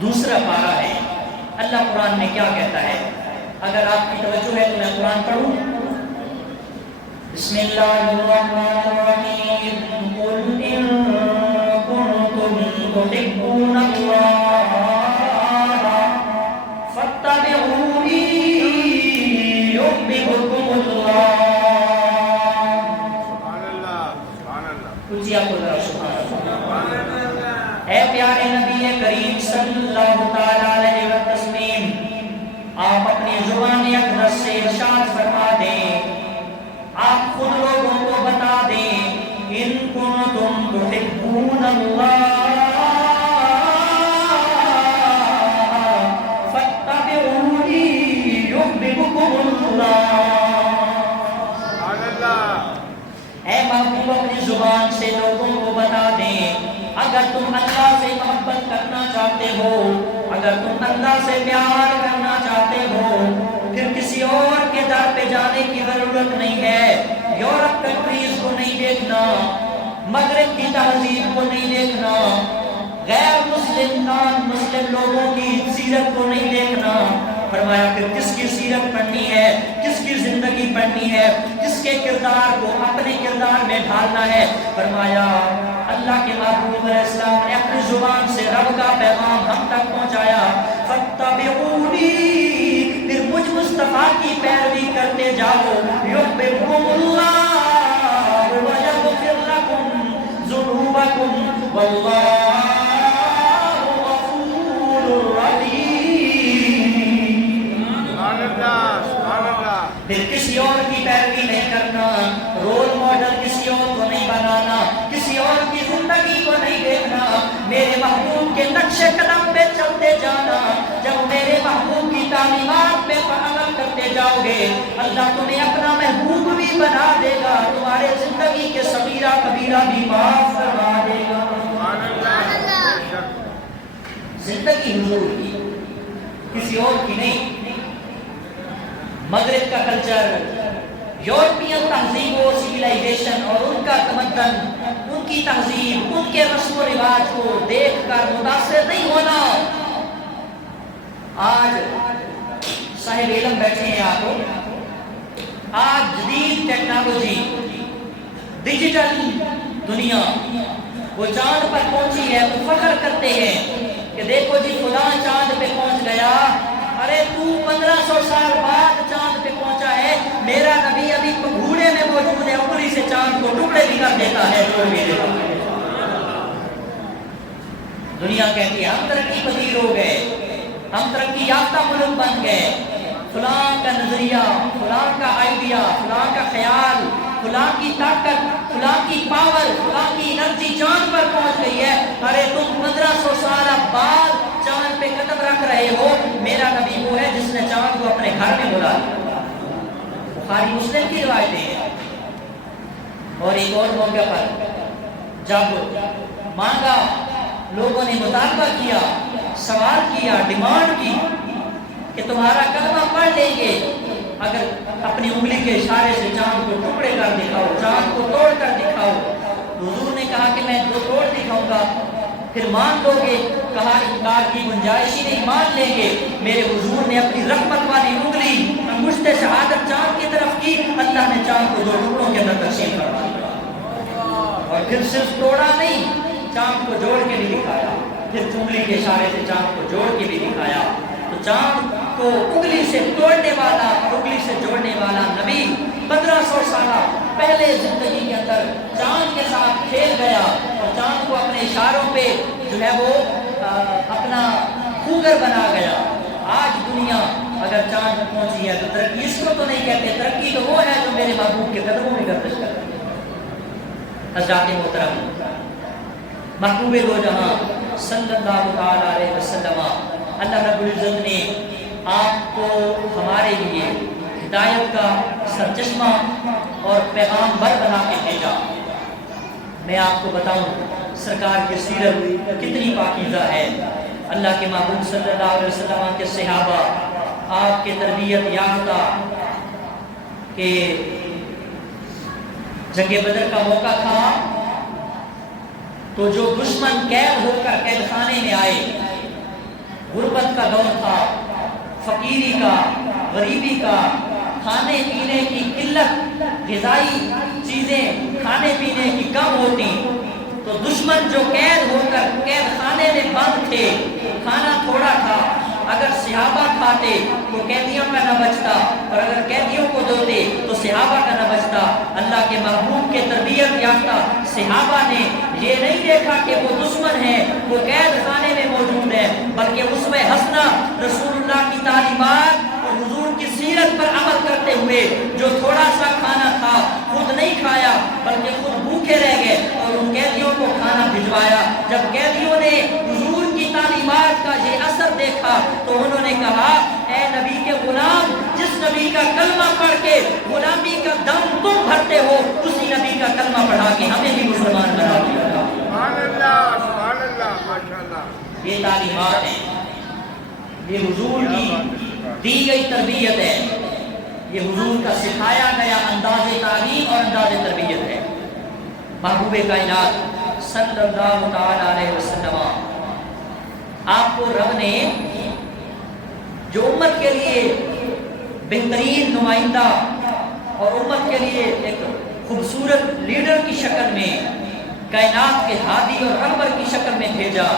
دوسرا پارہ ہے. اللہ قرآن میں کیا کہتا ہے؟ اگر آپ کی توجہ ہے تو میں قرآن پڑھوں. بسم اللہ الرحمن الرحیم. قل ان کنتم تحبون اللہ فاتبعونی یحببکم اللہ. کچھ آپ کو ذرا سبحان اللہ. اے پیارے نبی کریم صلی اللہ تعالیٰ علیہ وسلم، آپ اپنی زبان اقدس سے ارشاد فرما دیں، آپ خود لوگوں کو بتا دیں، ان کنتم تحبون اللہ فاتبعونی یحببکم اللہ. اے محبوب اپنی زبان سے لوگوں کو بتا دیں، اگر تم اللہ سے محبت کرنا چاہتے ہو، اگر تم اللہ سے پیار کرنا چاہتے ہو، پھر کسی اور کے در پہ جانے کی ضرورت نہیں ہے. یورپ کنٹریز کو نہیں دیکھنا، مغرب کی تہذیب کو نہیں دیکھنا، غیر مسلم نان مسلم لوگوں کی سیرت کو نہیں دیکھنا. فرمایا پھر کس کی سیرت پڑھنی ہے، کس کی زندگی پڑھنی ہے، کس کے کردار کو اپنے کردار میں ڈھالنا ہے. فرمایا اللہ کے محبوب علیہ السلام نے اپنی زبان سے رب کا پیغام ہم تک پہنچایا. فاتبعونی، پھر مجھ مصطفیٰ کی پیروی کرتے جاؤ. یحببکم اللہ ویغفر لکم ذنوبکم واللہ غفور رحیم. پھر کسی اور کی پیروی نہیں کرنا، رول ماڈل کسی اور کو نہیں بنانا، کسی اور کی زندگی کو نہیں دیکھنا، میرے محبوب کے نقش قدم پہ چلتے جانا. جب میرے محبوب کی تعلیمات پہ عمل کرتے جاؤ گے، اللہ تمہیں اپنا محبوب بھی بنا دے گا، تمہارے زندگی کے صغیرہ کبیرہ بھی معاف فرما دے گا. زندگی حضور کی، کسی اور کی نہیں. مغرب کا کلچر، یورپین تہذیب و سویلائزیشن اور ان کا تمدن، ان کی تہذیب، ان کے رسم و رواج کو دیکھ کر متاثر نہیں ہونا. آج صاحب علم بیٹھے ہیں آپ، آج جدید ٹیکنالوجی، ڈیجیٹل دنیا وہ چاند پر پہنچی ہے تو فخر کرتے ہیں کہ دیکھو جی فلاں چاند پہ پہنچ گیا. ارے تو 1500 سال بعد چاند پہ پہنچا ہے، میرا نبی ابھی گھوڑے میں موجود ہے، انگلی سے چاند کو ٹکڑے بھی کر دیتا ہے. دنیا کہتی ہے ہم ترقی پذیر ہو گئے، ہم ترقی یافتہ ملک بن گئے. فلاں کا نظریہ، فلاں کا آئیڈیا، فلاں کا خیال، فلاں کی طاقت، فلاں کی پاور، فلاں کی انرجی چاند پر پہنچ گئی ہے. ارے تم 1500 سال بعد چاند پہ قدم رکھ رہے ہو. میرا نبی وہ ہے جس نے چاند کو اپنے گھر میں بلا لیا. بخاری مسلم کی روایتیں ہیں. اور ایک اور موقع پر جب مانگا، لوگوں نے مطالبہ کیا، سوال کیا، ڈیمانڈ کی کہ تمہارا کلمہ پڑھ لیں گے اگر اپنی انگلی کے اشارے سے چاند کو ٹکڑے کر دکھاؤ، چاند کو توڑ کر دکھاؤ. حضور نے کہا کہ میں وہ توڑ دکھاؤں گا، پھر مان لو گے؟ کہا انکار کی گنجائش ہی نہیں، مان لیں گے. میرے حضور نے اپنی رحمت والی انگلی انگشت شہادت چاند کی طرف کی، اللہ نے چاند کو 2 ٹکڑوں کے اندر تقسیم کروا دیا. اور پھر صرف توڑا نہیں، چاند کو جوڑ کے بھی دکھایا، پھر انگلی کے اشارے سے چاند کو جوڑ کے بھی دکھایا. تو چاند کو انگلی سے توڑنے والا اور انگلی سے جوڑنے والا نبی 1500 سال پہلے زندگی کے اندر چاند کے ساتھ کھیل گیا اور چاند کو اپنے اشاروں پہ جو ہے وہ اپنا خوگر بنا گیا. آج دنیا اگر چاند پہنچی ہے تو ترقی اس کو تو نہیں کہتے، ترقی تو وہ ہے جو میرے محبوب کے قدموں میں گردش کرتی ہے. حضرات محترم، محبوب دو جہاں صلی اللہ تعالیٰ علیہ وسلم، اللہ رب العزت نے آپ کو ہمارے لیے ہدایت کا سرچشمہ اور پیغام بر بنا کے بھیجا. میں آپ کو بتاؤں سرکار کی سیرت کتنی پاکیزہ ہے. اللہ کے محبوب صلی اللہ علیہ وسلم کے صحابہ آپ کے تربیت یافتہ کہ جنگ بدر کا موقع تھا تو جو دشمن قید ہو کر قید خانے میں آئے غربت کا دور تھا، فقیری کا، غریبی کا، کھانے پینے کی قلت، غذائی چیزیں کھانے پینے کی کم ہوتی، تو دشمن جو قید ہو کر قید خانے میں بند تھے، کھانا تھوڑا تھا، اگر صحابہ کھاتے تو قیدیوں کا نہ بچتا، اور اگر قیدیوں کو دوتے تو صحابہ کا نہ بچتا۔ اللہ کے محبوب کے تربیت یافتہ صحابہ نے یہ نہیں دیکھا کہ وہ دشمن ہے، وہ قید خانے میں موجود ہے، بلکہ اسوہ حسنہ رسول اللہ کی تعلیمات اور حضور کی سیرت پر عمل کرتے ہوئے جو تھوڑا سا کھانا تھا خود نہیں کھایا بلکہ خود بھوکے رہ گئے اور ان قیدیوں کو کھانا بھجوایا۔ جب قیدیوں نے حضور کی تعلیمات کا یہ اثر دیکھا تو انہوں نے کہا، اے نبی کے غلام، جس نبی کا کلمہ پڑھ کے غلامی کا دم تم بھرتے ہو، اسی نبی کا کلمہ پڑھا کے ہمیں بھی مسلمان بنا دیا۔ سبحان اللہ، سبحان اللہ، ماشاءاللہ۔ یہ تعلیمات ہیں، یہ حضور کی دی گئی تربیت ہے، یہ حضور کا سکھایا گیا انداز تعلیم اور انداز تربیت ہے۔ محبوب کائنات صلی اللہ تعالی علیہ وسلم، آپ کو رب نے جو امت کے لیے بہترین نمائندہ اور امت کے لیے ایک خوبصورت لیڈر کی شکل میں، کائنات کے ہادی اور رہبر کی شکل میں بھیجا،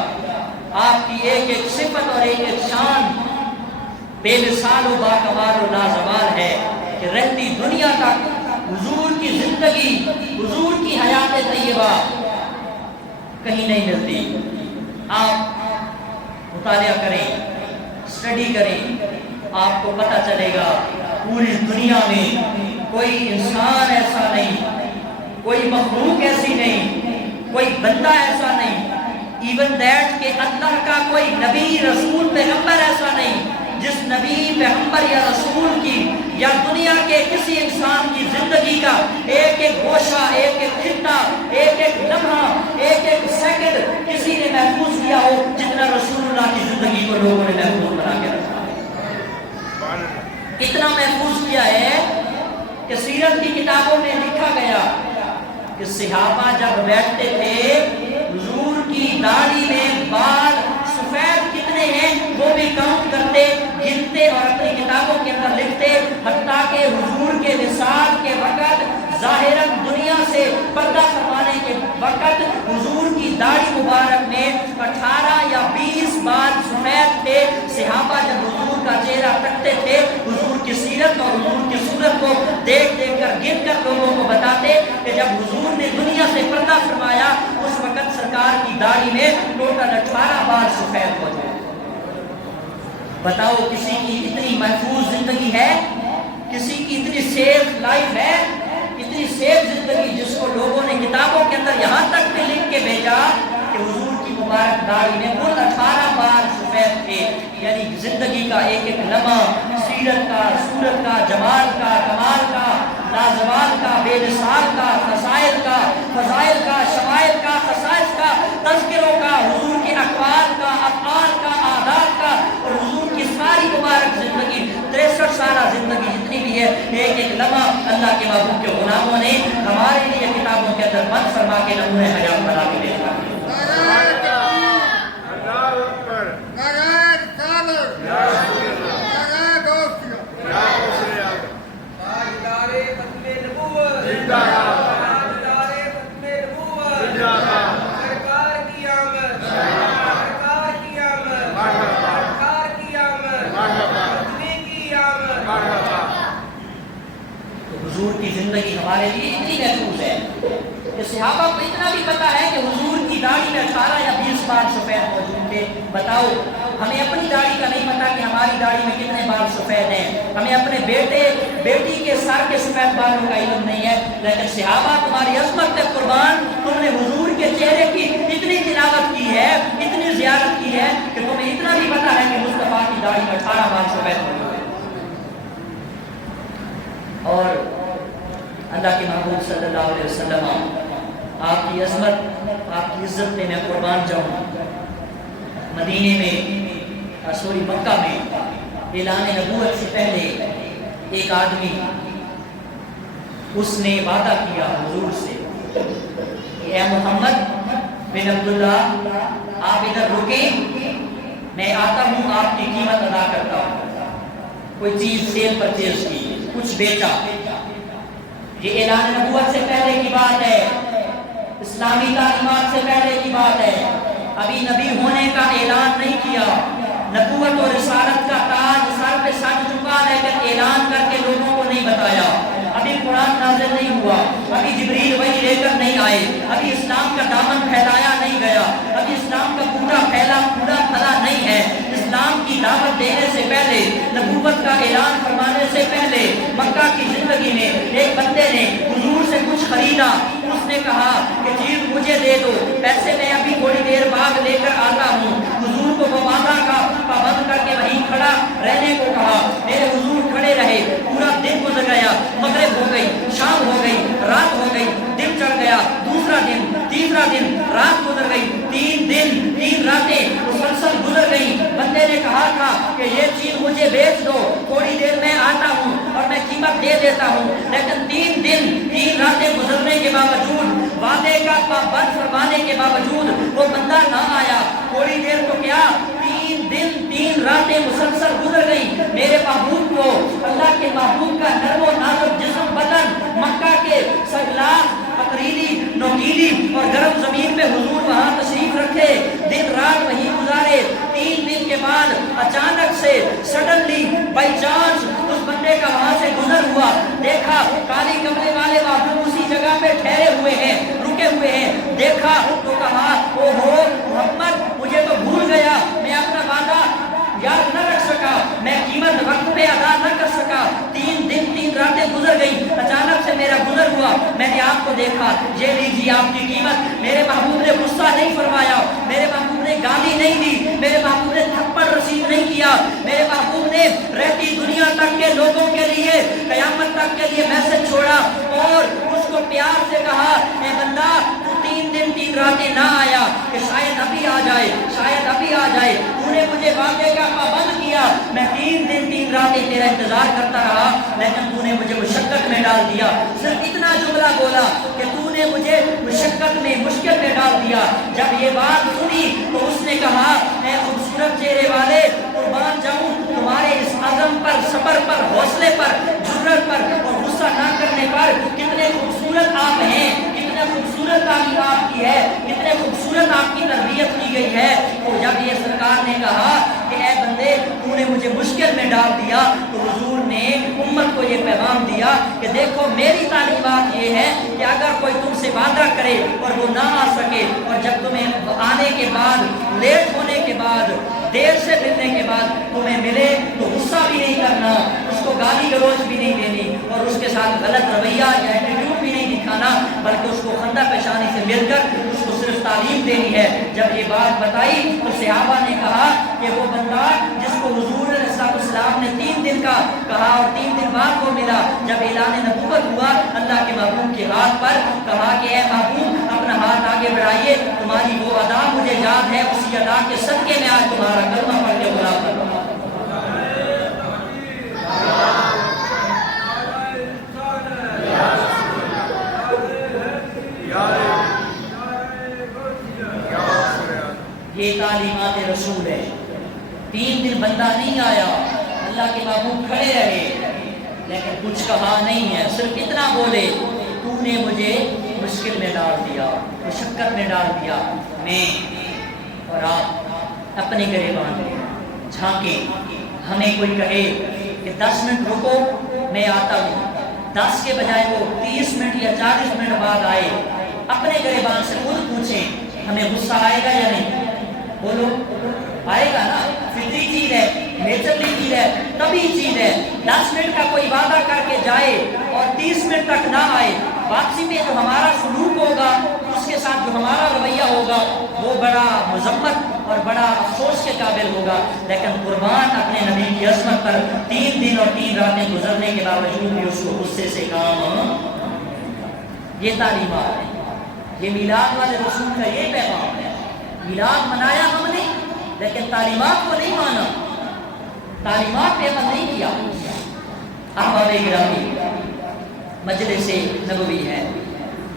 آپ کی ایک ایک صفت اور ایک ایک شان بے مثال و باکمال و لازوال ہے کہ رہتی دنیا تک حضور کی زندگی، حضور کی حیات طیبہ کہیں نہیں ملتی۔ آپ مطالعہ کریں، اسٹڈی کریں، آپ کو پتہ چلے گا پوری دنیا میں کوئی انسان ایسا نہیں، کوئی مخلوق ایسی نہیں، کوئی بندہ ایسا نہیں، ایون دیٹ کہ اللہ کا کوئی نبی، رسول، پیغمبر ایسا نہیں جس نبی، پیغمبر یا رسول کی یا دنیا کے کسی انسان کی زندگی کا ایک ایک گوشہ، ایک ایک خطہ، ایک ایک لمحہ، ایک ایک سیکنڈ کسی نے محفوظ کیا ہو جتنا رسول اللہ کی زندگی کو لوگوں نے محفوظ بنا کے رکھا۔ اتنا محفوظ کیا ہے کہ سیرت کی کتابوں میں لکھا گیا کہ صحابہ جب بیٹھتے تھے حضور کی داڑھی میں بال سفید کتنے ہیں وہ بھی کاؤنٹ کرتے، گنتے اور اپنی کتابوں کے اندر لکھتے، حتیٰ کہ حضور کے وصال کے وقت ظاہراً دنیا سے پردہ فرمانے کے وقت حضور کی داڑھی مبارک میں 18 یا 20 بال سفید تھے۔ صحابہ جب حضور کا چہرہ تکتے تھے، حضور کی سیرت اور حضور کی صورت کو دیکھ دیکھ کر گن کر لوگوں کو بتاتے کہ جب حضور نے دنیا سے پردہ فرمایا اس وقت سرکار کی داڑھی میں ٹوٹل 18 بال سفید ہو جائے۔ بتاؤ کسی کی اتنی محفوظ زندگی ہے، کسی کی اتنی سیف لائف ہے، اتنی سیف زندگی جس کو لوگوں نے کتابوں کے اندر یہاں تک بھی لکھ کے بھیجا کہ حضور کی مبارک داڑھی میں کل 18 بال سفید تھے۔ یعنی زندگی کا ایک ایک لمحہ سیرت کا، صورت کا، جمال کا، کمال کا، لازوال کا، بے مثال کا، خصائل کا، فضائل کا، شمائل کا، خصائص کا، تذکروں کا، حضور کے اقوال کا، افعال کا، عادات کا، اور حضور کی ساری مبارک زندگی 63 سالہ زندگی جتنی بھی ہے، ایک ایک لمحہ اللہ کے محبوب کے غلاموں نے ہمارے لیے کتابوں کے اندر بند فرما کے نمونہ حیات بنا کے دے دیا۔ حضور کی زندگی ہمارے لیے اتنی محفوظ ہے کہ صحابہ کو اتنا بھی پتا ہے کہ حضور کی داڑھی میں 18 یا 20 بال سفید موجود تھے۔ بتاؤ ہمیں اپنی داڑھی کا نہیں پتا کہ ہماری داڑھی میں کتنے بال سفید ہیں، ہمیں اپنے بیٹے بیٹی کے سر کے سفید بالوں کا علم نہیں ہے، لیکن صحابہ تمہاری عظمت پہ قربان، تم نے حضور کے چہرے کی اتنی تلاوت کی ہے، اتنی زیارت کی ہے کہ تمہیں اتنا بھی پتا ہے کہ مصطفیٰ کی داڑھی میں 18 بال سفید موجود ہے۔ اور اللہ کے محبوب صلی اللہ علیہ وسلم، آپ کی عظمت، آپ کی عزت میں میں قربان جاؤں۔ مدینے میں مکہ میں اعلان نبوت سے پہلے ایک آدمی اس نے وعدہ کیا حضور سے کہ اے محمد بن عبداللہ آپ ادھر رکیں، میں آتا ہوں آپ کی قیمت ادا کرتا ہوں. کوئی چیز سیل پرچیز کی, کچھ بیچا, یہ اعلان نبوت سے پہلے کی بات ہے, اسلامی تعلیمات سے پہلے کی بات ہے. ابھی نبی ہونے کا اعلان نہیں کیا, نبوت اور رسالت کا تاج سر پہ سج چکا لیکن اعلان کر کے لوگوں کو نہیں بتایا. ابھی قرآن نازل نہیں ہوا, ابھی جبریل وحی لے کر نہیں آئے, ابھی اسلام کا دامن پھیلایا نہیں گیا, ابھی اسلام کا پورا پھلا نہیں ہے. اسلام کی دعوت دینے سے پہلے, نبوت کا اعلان فرمانے سے پہلے مکہ کی زندگی میں ایک بندے نے حضور سے کچھ خریدا. اس نے کہا کہ چیز مجھے دے دو, پیسے میں ابھی تھوڑی دیر بعد لے کر آتا ہوں. حضور کو وہ وعدہ کا پابند کر کے وہیں کھڑا رہنے کو کہا. میرے حضور کھڑے رہے, پورا دن گزر گیا, مغرب ہو گئی, شام ہو گئی, رات ہو گئی, دن چڑھ گیا, دوسرا دن, تیسرا دن, رات گزر گئی, 3 دن 3 راتیں مسلسل گزر گئی. بندے نے کہا تھا کہ یہ چیز مجھے بیچ دو, تھوڑی دیر میں آتا ہوں اور میں قیمت دے دیتا ہوں. لیکن 3 دن 3 راتیں گزرنے کے باوجود, وعدے کا پابند فرمانے کے باوجود وہ بندہ نہ آیا. تھوڑی دیر تو کیا, 3 دن 3 راتیں مسلسل گزر گئی. میرے محبوب کو, اللہ کے محبوب کا نرم و نازک جسم بدن مکہ کے سگلاخ پتریلی نوکیلی اور گرم زمین پہ حضور وہاں تشریف رکھے, دن رات وہیں گزارے. 3 دن کے بعد اچانک سے سڈنلی بائی چانس اس بندے کا وہاں سے گزر ہوا. دیکھا کالی کمرے والے محبوب اسی جگہ پہ ٹھہرے ہوئے ہیں, رکے ہوئے ہیں. دیکھا تو کہا او ہو محمد, مجھے تو بھول گیا, میں اپنا وعدہ یاد نہ رکھ سکا, میں قیمت وقت پہ ادا نہ کر سکا. 3 دن 3 راتیں گزر گئی, اچانک سے میرا گزر ہوا, میں نے آپ کو دیکھا, یہ لیجیے آپ کی قیمت. میرے محبوب نے غصہ نہیں فرمایا, میرے محبوب نے گالی نہیں دی, میرے محبوب نے تھپڑ رسید نہیں کیا. میرے محبوب نے رہتی دنیا تک کے لوگوں کے لیے, قیامت تک کے لیے میسج چھوڑا اور اس کو پیار سے کہا, اے بندہ تو 3 دن 3 راتیں نہ آیا کہ شاید ابھی آ جائے, شاید ابھی آ جائے. تو نے مجھے وعدے کا پابند کیا, میں 3 دن 3 راتیں تیرا انتظار کرتا رہا, لیکن تو نے مجھے مشقت میں ڈال دیا. صرف اتنا جملہ بولا کہ تو نے مجھے مشقت میں, مشکل میں ڈال دیا. جب یہ بات سنی تو اس نے کہا, اے خوبصورت چہرے والے, قربان جاؤں تمہارے اس عزم پر, صبر پر, حوصلے پر, جرأت پر اور غصہ نہ کرنے پر. کتنے خوبصورت آپ ہیں, کتنے خوبصورت تعلیم آپ کی ہے, کتنے خوبصورت آپ کی تربیت کی گئی ہے. تو جب یہ سرکار نے کہا کہ اے بندے تو نے مجھے مشکل میں ڈال دیا, تو حضور نے امت کو یہ پیغام دیا کہ دیکھو میری تعلیمات یہ ہے کہ اگر کوئی تم سے وعدہ کرے اور وہ نہ آ سکے, اور جب تمہیں آنے کے بعد, لیٹ ہونے کے بعد, دیر سے ملنے کے بعد تمہیں ملے تو غصہ بھی نہیں کرنا, اس کو گالی گلوچ بھی نہیں دینی اور اس کے ساتھ غلط رویہ یا ایٹیٹیوڈ بھی نہیں دکھانا, بلکہ اس کو خندہ پیشانی سے مل کر اس کو صرف تعلیم دینی ہے. جب یہ بات بتائی تو صحابہ نے کہا کہ وہ بندہ جس کو حضور علیہ السلام نے 3 دن کا کہا اور 3 دن بعد وہ ملا, جب اعلان نبوت ہوا اللہ کے محبوب کے ہاتھ پر کہا کہ اے محبوب اپنا ہاتھ آگے بڑھائیے, تمہاری وہ ادا مجھے یاد ہے, اسی ادا کے صدقے میں آج تمہارا کلمہ پڑھ کے غلام کروں. یہ تعلیمات رسول ہے. 3 دن بندہ نہیں آیا, اللہ کے محبوب کھڑے رہے لیکن کچھ کہا نہیں ہے, صرف اتنا بولے, تو نے مجھے مشکل میں ڈال دیا, مشقت میں ڈال دیا. میں اور آپ اپنے گریبان میں جھانکیں. ہمیں کوئی کہے کہ 10 منٹ رکو میں آتا ہوں, 10 کے بجائے وہ 30 منٹ یا 40 منٹ بعد آئے, اپنے گریبان سے خود پوچھیں ہمیں غصہ آئے گا یا نہیں؟ بولو آئے گا نا, فطری چیز ہے, نیچرلی چیز ہے, طبعی چیز ہے. 10 منٹ کا کوئی وعدہ کر کے جائے اور 30 منٹ تک نہ آئے, واپسی میں جو ہمارا سلوک ہوگا, اس کے ساتھ جو ہمارا رویہ ہوگا وہ بڑا مذمت اور بڑا افسوس کے قابل ہوگا. لیکن قربان اپنے نبی کی عظمت پر 3 دن اور 3 راتیں گزرنے کے باوجود بھی اس کو غصے سے کام. یہ تعلیمات ہے, یہ میلاد والے رسول کا یہ پیغام ہے. میلاد منایا ہم نے لیکن تعلیمات کو نہیں مانا, تعلیمات پہ عمل نہیں کیا. احباب گرامی, مجلس نبوی ہے,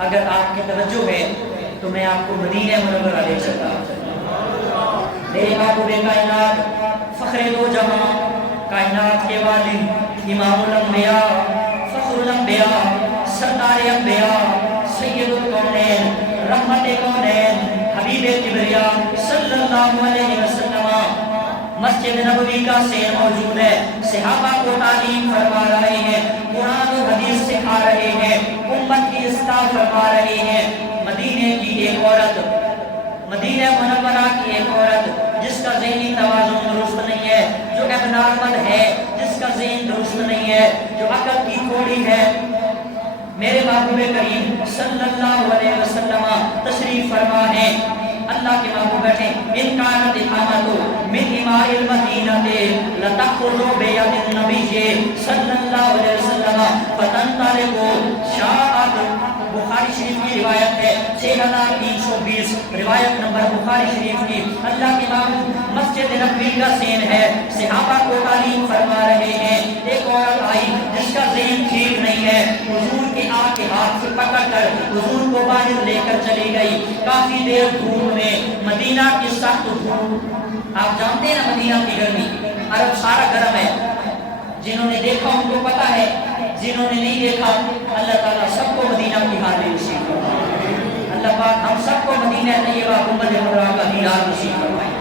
اگر آپ کی توجہ ہے تو میں آپ کو مدینہ منورہ لے چلتا ہوں. میرے محبوب کائنات فخر دو جہاں کائنات کے والد امام الانبیاء فخر الانبیاء سردار انبیاء سید الکونین رحمت کونین حبیب کبریا صلی اللہ علیہ وسلم مسجد نبوی کا سین موجود ہے. صحابہ کو تعلیم فرما رہے ہیں, قرآن و حدیث سکھا رہے ہیں, امت کی اصلاح فرما رہے ہیں. مدینے کی ایک عورت, مدینہ منورہ کی ایک عورت جس کا ذہنی توازن درست نہیں ہے, جو ابنارمل ہے, جس کا ذہن درست نہیں ہے, جو عقل کی کوڑی ہے, میرے محبوب کریم صلی اللہ علیہ وسلم تشریف فرما ہے. اللہ کے محبوب بیٹھے ان کانت اقامتو من اماء المدینہ لتخرج بیاد النبی صلی اللہ علیہ وسلم فتنطلق شاعت. بخاری شریف کی روایت ہے 6320 روایت نمبر بخاری شریف کی. اللہ کے محبوب مسجد نبوی کا سین ہے, صحابہ کو تعلیم فرما رہے ہیں. ایک عورت آئی جس کا ذہن ٹھیک نہیں ہے, حضور کے آ کے ہاتھ سے پکڑ کر حضور کو باہر لے کر چلی گئی. کافی دیر دھوپ میں, مدینہ کی سخت دھوپ, آپ جانتے ہیں نا مدینہ کی گرمی, عرب سارا گرم ہے. جنہوں نے دیکھا ان کو پتا ہے, جنہوں نے نہیں دیکھا اللہ تعالیٰ سب کو مدینہ کی حاضری نصیب فرمائے. اللہ پاک ہم سب کو مدینہ طیبہ گنبد خضرا کا دیدار نصیب فرمائے.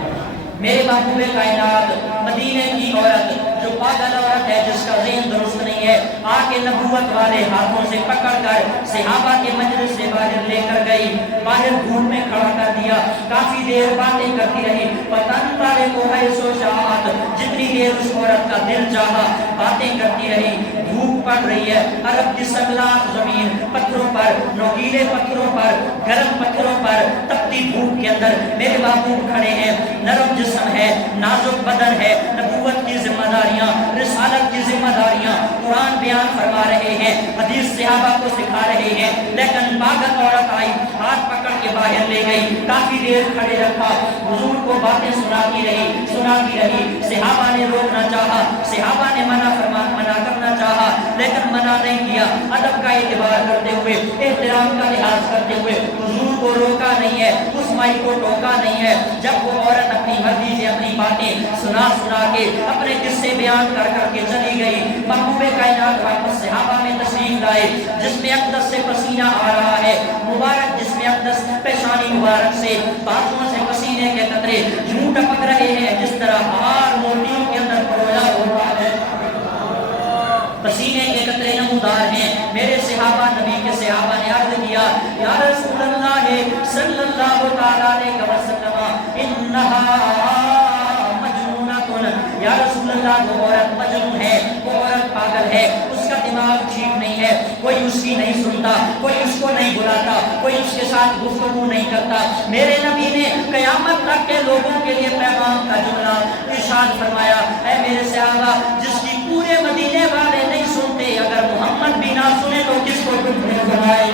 میرے محبوب کائنات مدینہ کی عورت جو پاگل عورت ہے, جس کا ذہن درست نہیں ہے, آ کے نبوت والے ہاتھوں سے پکڑ کر صحابہ کے مجلس سے باہر لے کر گئی, باہر دھوپ میں کھڑا کر دیا. کافی دیر باتیں کرتی رہی. پتن تارے کو ہے سو شاعت, جتنی دیر اس عورت کا دل چاہا باتیں کرتی رہی. دھوپ پڑ رہی ہے, عرب کی سبلاخ زمین, پتھروں پر, نوکیلے پتھروں پر, گرم پتھروں پر, تپتی دھوپ کے اندر میرے محبوب کھڑے ہیں. نرم جسم ہے, نازک بدن ہے, نبوت کی ذمہ داریاں, رسالت کی ذمہ داریاں قرآن بیان فرما رہے ہیں, حدیث صحابہ کو سکھا رہے ہیں. لیکن پاگل عورت آئی, ہاتھ پکڑ کے باہر لے گئی, کافی دیر کھڑے رکھا, حضور کو باتیں سناتی رہی, سناتی رہی. صحابہ نے روکنا چاہا, صحابہ نے منع کرنا چاہا, لیکن منع نہیں کیا. ادب کا اعتبار کرتے ہوئے, احترام کا لحاظ کرتے ہوئے حضور کو روکا نہیں ہے, اس مائی کو ٹوکا نہیں ہے. جب وہ عورت اپنی مرضی سے اپنی باتیں سنا کے اپنے قصے بیان کر کے چلی گئی, محبوب کائنات واپس صحابہ میں تشریف لائے. جس میں اقدس سے پسینہ آ رہا ہے, مبارک جس میں اقدس پیشانی مبارک سے بازوؤں سے پسینے کے قطرے یوں ٹپک رہے ہیں جس طرح ہار موٹیوں کے اندر پرویا ہوتا ہے. پسینے کے قطرے نمودار ہیں. میرے صحابہ, نبی کے صحابہ نے عرض کیا, یا رسول اللہ صلی اللہ تعالی علیہ وسلم انہا مجنونۃ, یا رسول اللہ وہ عورت مجنون ہے, وہ عورت پاگل ہے, اس کا دماغ ٹھیک نہیں ہے, کوئی اس کی نہیں سنتا, کوئی اس کو نہیں بلاتا, کوئی اس کے ساتھ گفتگو نہیں کرتا. میرے نبی نے قیامت تک کے لوگوں کے لیے پیغام کا جملہ ارشاد فرمایا, اے میرے صحابہ, جس کی پورے مدینے والے نہیں سنتے, اگر محمد بھی نہ سنے تو کس کو سنائے؟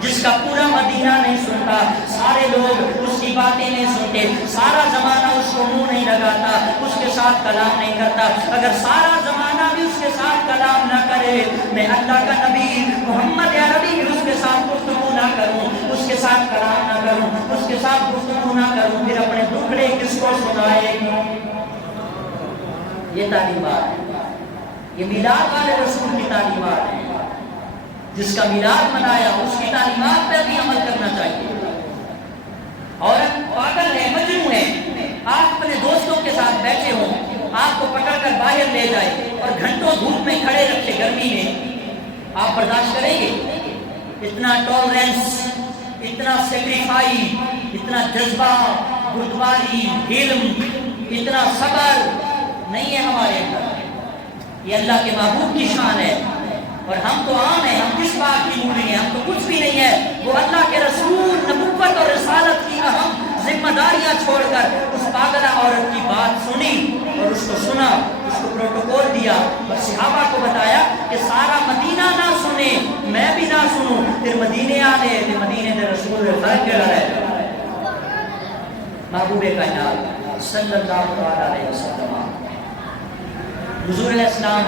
جس کا پورا مدینہ نہیں سنتا, سارے لوگ اس کی باتیں نہیں سنتے, سارا زمانہ اس کو منہ نہیں لگاتا, اس کے ساتھ کلام نہیں کرتا, اگر سارا زمانہ بھی اس کے ساتھ کلام نہ کرے, میں اللہ کا نبی محمد عربی بھی اس کے ساتھ گفتگو نہ کروں, اس کے ساتھ کلام نہ کروں, اس کے ساتھ گفتگو نہ کروں, پھر اپنے دکھڑے کس کو سنائے؟ یہ تعلیمات ہے, یہ میلاد والے رسول کی تعلیمات ہیں. جس کا میلاد منایا اس کی تعلیمات پر بھی عمل کرنا چاہیے. عورت پاگل ہے, مجنون ہے, آپ اپنے دوستوں کے ساتھ بیٹھے ہوں, آپ کو پکڑ کر باہر لے جائے اور گھنٹوں دھوپ میں کھڑے رکھے گرمی میں, آپ برداشت کریں گے؟ اتنا ٹالرنس, اتنا سیکریفائی, اتنا جذبہ, بردباری, علم, اتنا صبر نہیں ہے ہمارے اندر. یہ اللہ کے محبوب کی شان ہے, اور ہم تو عام ہیں, ہم کس بات کی موڑی ہیں, ہم تو کچھ بھی نہیں ہے. وہ اللہ کے رسول, نبوت اور رسالت کی اہم ذمہ داریاں چھوڑ کر اس پاگلہ عورت کی بات سنی اور اس کو سنا, اس کو پروٹوکول دیا اور صحابہ کو بتایا کہ سارا مدینہ نہ سنے, میں بھی نہ سنوں, پھر مدینے آنے, پھر مدینے میں رسول فرق کے رہے. محبوب کائنات صلی اللہ علیہ وسلم, حضور علیہ السلام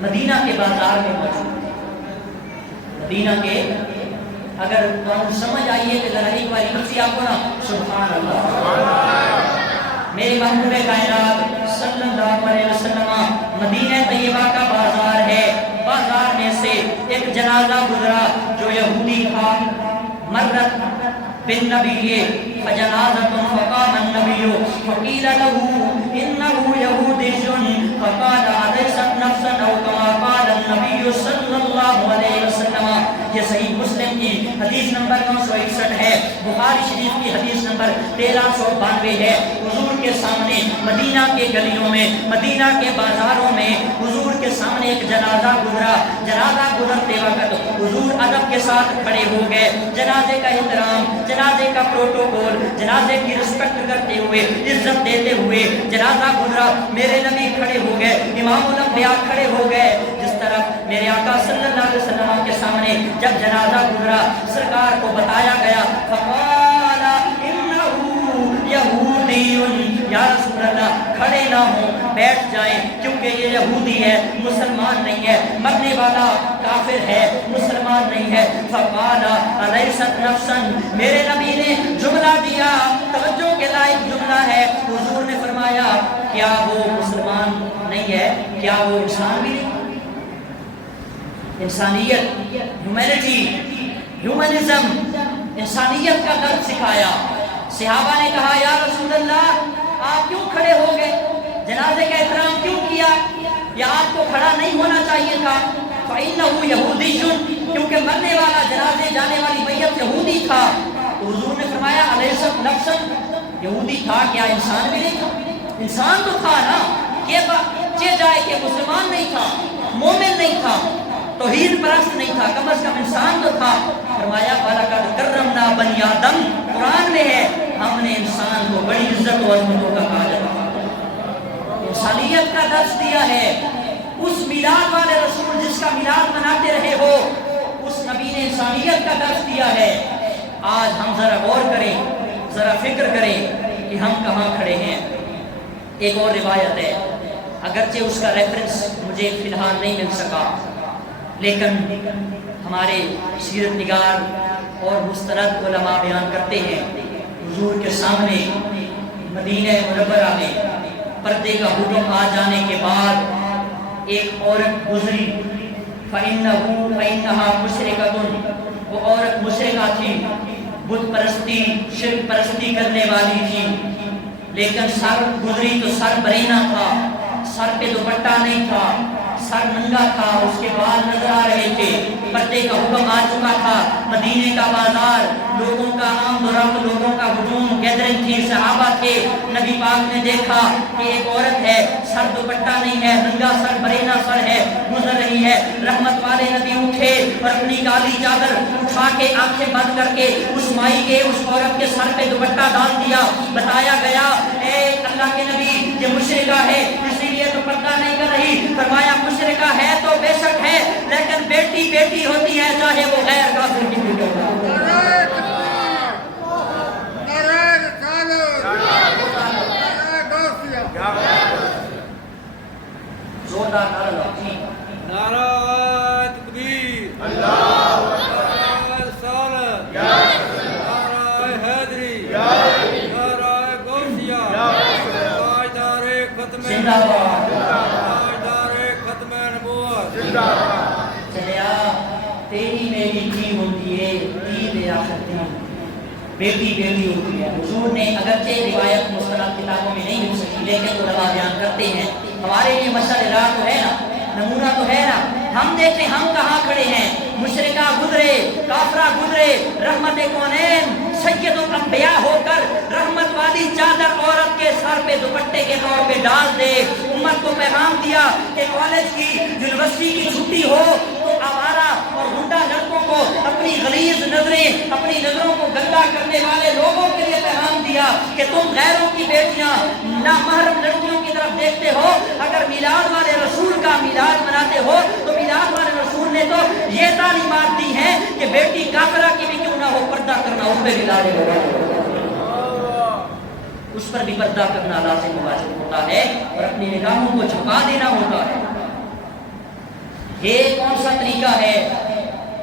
مدینہ کے بازار میں موجود, مدینہ کے اگر قانون سمجھ آئیے تو ذرا ایک بار کسی آپ کو نا سبحان اللہ۔ میرے محبوب کائنات صلی اللہ علیہ وسلم، مدینہ طیبہ کا بازار ہے، بازار میں سے ایک جنازہ گزرا جو یہودی تھا، مرت بالنبی فجنازۃ فقام النبی فقیل له انه یہودی فقال الیست نفسا او کما قال النبی صلی اللہ علیہ وسلم۔ یہ صحیح مسلم کی حدیث نمبر 961 ہے، بخاری شریف کی حدیث نمبر 1392 ہے۔ حضور کے سامنے مدینہ کے گلیوں میں، مدینہ کے بازاروں میں حضور کے سامنے ایک جنازہ گزرا۔ جنازہ گزرتے وقت حضور ادب کے ساتھ کھڑے ہو گئے، جنازے کا احترام، جنازے کا پروٹوکول، جنازے کی رسپیکٹ کرتے ہوئے، عزت دیتے ہوئے جنازہ گزرا۔ میرے نبی کھڑے ہو گئے، امام الانبیاء کھڑے ہو گئے۔ جس طرح میرے آقا صلی اللہ علیہ وسلم کے سامنے جب جنازہ گزرا، سرکار کو بتایا گیا، فقال انه یہودی، یا رسول اللہ کھڑے نہ ہوں، بیٹھ جائیں، کیونکہ یہ یہودی ہے، مسلمان نہیں ہے، مرنے والا کافر ہے، مسلمان نہیں ہے۔ فقال الیست نفسا، میرے نبی نے جملہ دیا، توجہ کے لائق جملہ ہے۔ حضور نے فرمایا کیا وہ مسلمان نہیں ہے، کیا وہ انسان بھی نہیں؟ انسانیت، ہیومینٹی، ہیومنزم، انسانیت کا درد سکھایا۔ صحابہ نے کہا یا رسول اللہ آپ کیوں کھڑے ہو گئے، جنازے کا احترام کیوں کیا، یا آپ کو کھڑا نہیں ہونا چاہیے تھا؟ فإنه یہودی، کیونکہ مرنے والا، جنازے جانے والی میت یہودی تھا۔ تو حضور نے فرمایا الیست نفسا، یہودی تھا کیا انسان بھی نہیں تھا؟ انسان تو تھا نا، کہ جائے کہ مسلمان نہیں تھا، مومن نہیں تھا، توحید پرست نہیں تھا، کم از کم انسان تو تھا۔ فرمایا وَلَقَدْ كَرَّمْنَا بَنِي آدَمَ، قرآن میں ہے ہم نے انسان کو بڑی عزت و عظمتوں کا تاج عطا کیا، انسانیت کا درس دیا ہے۔ اس میلاد والے رسول جس کا میلاد مناتے رہے ہو، اس نبی نے انسانیت کا درس دیا ہے۔ آج ہم ذرا غور کریں، ذرا فکر کریں کہ ہم کہاں کھڑے ہیں۔ ایک اور روایت ہے، اگرچہ اس کا ریفرنس مجھے فی الحال نہیں مل سکا، لیکن ہمارے سیرت نگار اور مستند علماء بیان کرتے ہیں حضور کے سامنے مدینہ منورہ میں پردے کا حکم آ جانے کے بعد ایک عورت گزری، فَإِنَّهَا مُشْرِكَةٌ، وہ عورت مشرکہ تھی، بت پرستی، شرک پرستی کرنے والی تھی، لیکن سر گزری تو سر برینا تھا، سر پہ دوپٹہ نہیں تھا، سر ننگا تھا، اس کے بال نظر آ رہے تھے، پردے کا حکم آ چکا تھا۔ مدینے کا بازار، لوگوں کا آمد و رفت، لوگوں کا ہجوم، گیدرنگ تھی، صحابہ تھے۔ نبی پاک نے دیکھا کہ ایک عورت ہے، سر دوپٹہ نہیں ہے، ننگا سر، برینا سر ہے، گزر رہی ہے۔ رحمت والے نبی اٹھے اور اپنی کالی چادر اٹھا کے آنکھیں بند کر کے اس مائی کے، اس عورت کے سر پہ دوپٹہ ڈال دیا۔ بتایا گیا اے اللہ کے نبی یہ مشرکہ ہے، اسی لیے تو پردہ نہیں کر رہی۔ فرمایا مشرکہ ہے تو بے شک ہے، لیکن بیٹی بیٹی ہوتی ہے، چاہے وہ غیر کافر کی بھی ہو۔ زوردار نعرہ لگا جی، نعرہ تکبیر، نعرہ رسالت، نعرہ حیدری، نعرہ غوثیہ، تاجدار ختم زندہ باد، تاجدار ختم نبوت۔ چلیا تیری میری کی ہوتی ہے، عید آخر دن بیٹی بیٹی ہوتی ہے۔ حضور نے اگرچہ روایت مستند کتابوں میں نہیں مل سکی، لیکن علماء بیان کرتے ہیں ہمارے لیے مشعل راہ تو ہے نا، نمونہ تو ہے نا۔ ہم دیکھیں ہم کہاں کھڑے ہیں، مشرکہ گزرے، کافرہ گزرے، رحمت کونین سید الانبیاء ہو کر رحمت والی چادر عورت کے سر پہ دوپٹے کے طور پہ ڈال دے، امت کو پیغام دیا کہ کالج کی، یونیورسٹی کی چھٹی ہو تو آوارہ اور غنڈہ لڑکوں کو، اپنی غلیظ نظریں، اپنی نظروں کو گندا کرنے والے لوگوں کے لیے پیغام دیا کہ تم غیروں کی بیٹیاں، نامحرم لڑکیوں کی طرف دیکھتے ہو، اگر میلاد والے رسول کا میلاد مناتے ہو تو میلاد والے رسول نے تو یہ تعلیمات دی ہیں کہ بیٹی کافرہ کی بھی کیوں نہ ہو پردہ کرنا اس پہ بھی لازم ہوگا، اس پر بھی پردہ کرنا لازم و واجب ہوتا ہے اور اپنی نگاہوں کو جھکا دینا ہوتا ہے۔ یہ کون سا طریقہ ہے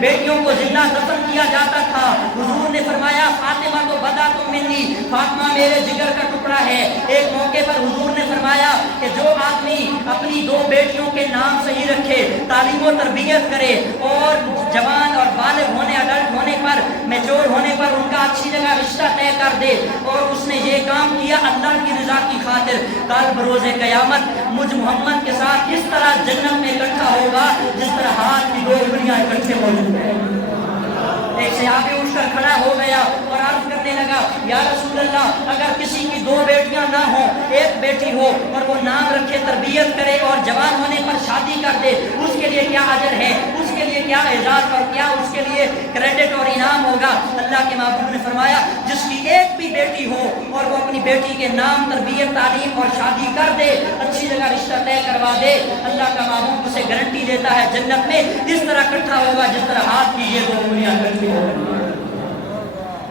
بیٹیوں کو زندہ دفن کیا جاتا تھا۔ حضور نے فرمایا فاطمہ تو بدا تم منی، فاطمہ میرے جگر کا ٹکڑا ہے۔ ایک موقع پر حضور نے فرمایا کہ جو آدمی اپنی 2 بیٹیوں کے نام صحیح رکھے، تعلیم و تربیت کرے اور جوان اور بالغ ہونے، اڈلٹ ہونے پر، میچور ہونے پر ان کا اچھی جگہ رشتہ طے کر دے اور اس نے یہ کام کیا اللہ کی رضا کی خاطر، کل بروز قیامت مجھ محمد کے ساتھ اس طرح جنت میں اکٹھا ہوگا جس طرح ہاتھ کی 2 انگلیاں اکٹھے موجود ہیں۔ ایک صحابی اٹھ کر کھڑا ہو گیا اور عرض کرنے لگا یا رسول اللہ اگر کسی کی 2 بیٹیاں نہ ہوں، ایک بیٹی ہو اور وہ نام رکھے، تربیت کرے اور جوان ہونے پر شادی کر دے، اس کے لیے کیا اجر ہے، اس کے لیے کیا اعزاز اور کیا اس کے لیے کریڈٹ اور انعام ہوگا؟ اللہ کے محبوب نے فرمایا جس کی ایک بھی بیٹی ہو اور وہ اپنی بیٹی کے نام، تربیت، تعلیم اور شادی کر دے، اچھی جگہ رشتہ طے کروا دے، اللہ کا محبوب اسے گارنٹی دیتا ہے جنت میں اس طرح اکٹھا ہوگا جس طرح ہاتھ کی یہ 2 انگلیاں اکٹھی ہو گئی۔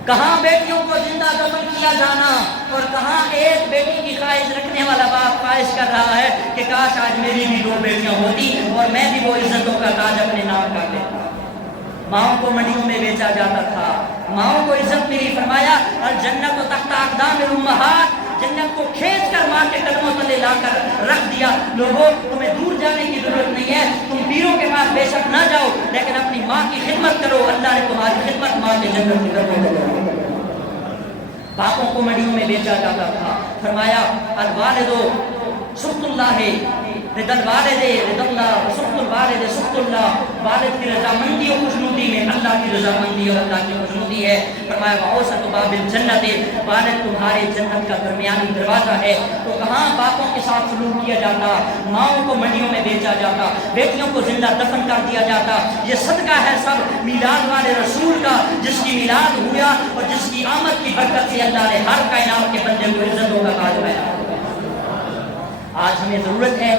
کہاں بیٹیوں کو زندہ دفن کیا جانا اور کہاں ایک بیٹی کی خواہش رکھنے والا باپ خواہش کر رہا ہے کہ کاش آج میری بھی 2 بیٹیاں ہوتی اور میں بھی وہ عزتوں کا تاج اپنے نام کر لیتا۔ ماؤں کو منڈیوں میں بیچا جاتا تھا، ماؤں کو عزت ملی، فرمایا الجنت تحت اقدام الامہات، جنت کو کھینچ کر ماں کے قدموں تلے لا کر رکھ دیا۔ لوگوں تمہیں دور جانے کی ضرورت نہیں ہے، تم پیروں کے پاس بے شک نہ جاؤ لیکن اپنی ماں کی خدمت کرو، اللہ نے تمہاری خدمت ماں کے جنت کی قدموں تلے۔ باپوں کو منڈیوں میں بیچا جاتا تھا، فرمایا الوالد سخط اللہ رضا الوالد رضا اللہ، سخط الوالد سخط اللہ، والد کی رضامندی اور خوشنودی میں اللہ کی رضامندی اور اللہ کی خوشنودی ہے۔ فرمایا وَأَوْسَطُ بَابِ الْجَنَّةِ، والد تمہارے جنت کا درمیانی دروازہ ہے۔ تو کہاں باپوں کے ساتھ سلوک کیا جاتا، ماؤں کو منڈیوں میں بیچا جاتا، بیٹیوں کو زندہ دفن کر دیا جاتا۔ یہ صدقہ ہے سب میلاد والے رسول کا، جس کی میلاد ہوا اور جس کی آمد کی برکت سے اللہ نے ہر کائنات کے بندے کو عزتوں کا تاج پہنایا۔ آج ہمیں ضرورت ہے،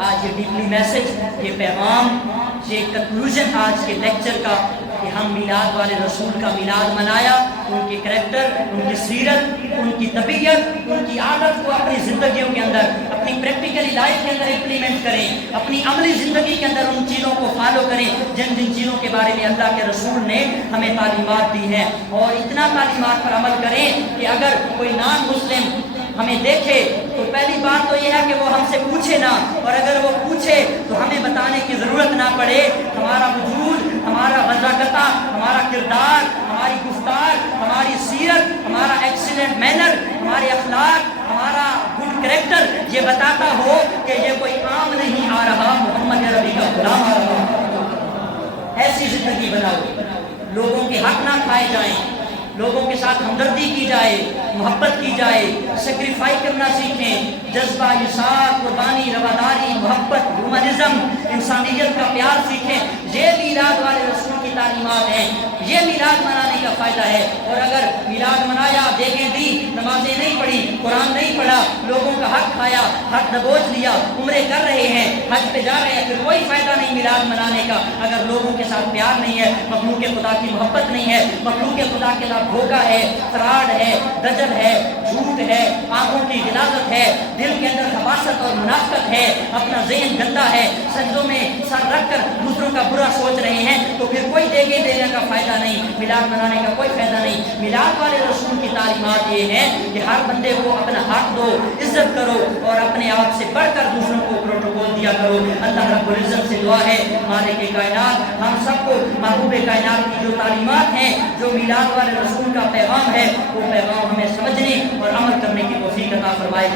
آج یہ ڈیپلی میسج، یہ پیغام، یہ کنکلوژن آج کے لیکچر کا کہ ہم میلاد والے رسول کا میلاد منایا، ان کے کریکٹر، ان کی سیرت، ان کی طبیعت، ان کی عادت کو اپنی زندگیوں کے اندر، اپنی پریکٹیکلی لائف کے اندر امپلیمنٹ کریں، اپنی عملی زندگی کے اندر ان چیزوں کو فالو کریں جن جن چیزوں کے بارے میں اللہ کے رسول نے ہمیں تعلیمات دی ہیں، اور اتنا تعلیمات پر عمل کریں کہ اگر کوئی نان مسلم ہمیں دیکھے تو پہلی بات تو یہ ہے کہ وہ ہم سے پوچھے نہ، اور اگر وہ پوچھے تو ہمیں بتانے کی ضرورت نہ پڑے، ہمارا وجود، ہمارا وضاقتہ، ہمارا کردار، ہماری گفتار، ہماری سیرت، ہمارا ایکسیلنٹ مینر، ہمارے اخلاق، ہمارا گڈ کریکٹر یہ بتاتا ہو کہ یہ کوئی عام نہیں آ رہا، محمد عربی کا غلام آ رہا۔ ایسی زندگی بناؤ، لوگوں کے حق نہ کھائے جائیں، لوگوں کے ساتھ ہمدردی کی جائے، محبت کی جائے، سیکریفائی کرنا سیکھیں، جذبہ، احساس، قربانی، رواداری، محبت، ہیومنزم، انسانیت کا پیار سیکھیں۔ یہ میلاد والے رسول کی تعلیمات ہیں، یہ میلاد منانے کا فائدہ ہے۔ اور اگر میلاد منایا، دیگیں دی، نمازیں نہیں پڑھی، قرآن نہیں پڑھا، لوگوں کا حق کھایا، حق دبوچ لیا، عمرے کر رہے ہیں، حج پہ جا رہے ہیں، پھر کوئی فائدہ نہیں میلاد منانے کا اگر لوگوں کے ساتھ پیار نہیں ہے، مخلوق خدا کی محبت نہیں ہے، مخلوق خدا کے ساتھ دھوکہ ہے، فراڈ ہے، دجل ہے، جھوٹ ہے، آنکھوں کی غلاظت ہے، دل کے اندر خباثت اور منافقت ہے، اپنا ذہن گندا ہے، سجدوں میں سر رکھ کر دوسروں کا برا سوچ رہے ہیں، تو پھر کوئی دیگے دینے کا فائدہ نہیں، میلاد منانے کا کوئی فائدہ نہیں۔ میلاد والے رسول کی تعلیمات یہ ہیں کہ ہر بندے کو اپنا حق دو، عزت کرو، اور اپنے آپ سے بڑھ کر دوسروں کو پروٹوکول دیا کرو۔ اللہ رب العزت سے دعا ہے مالک کائنات ہم سب کو محبوب کائنات کی جو تعلیمات ہیں، جو میلاد والے رسول کا پیغام ہے، وہ پیغام ہمیں سمجھنے اور عمل کرنے کی توفیق عطا فرمائے۔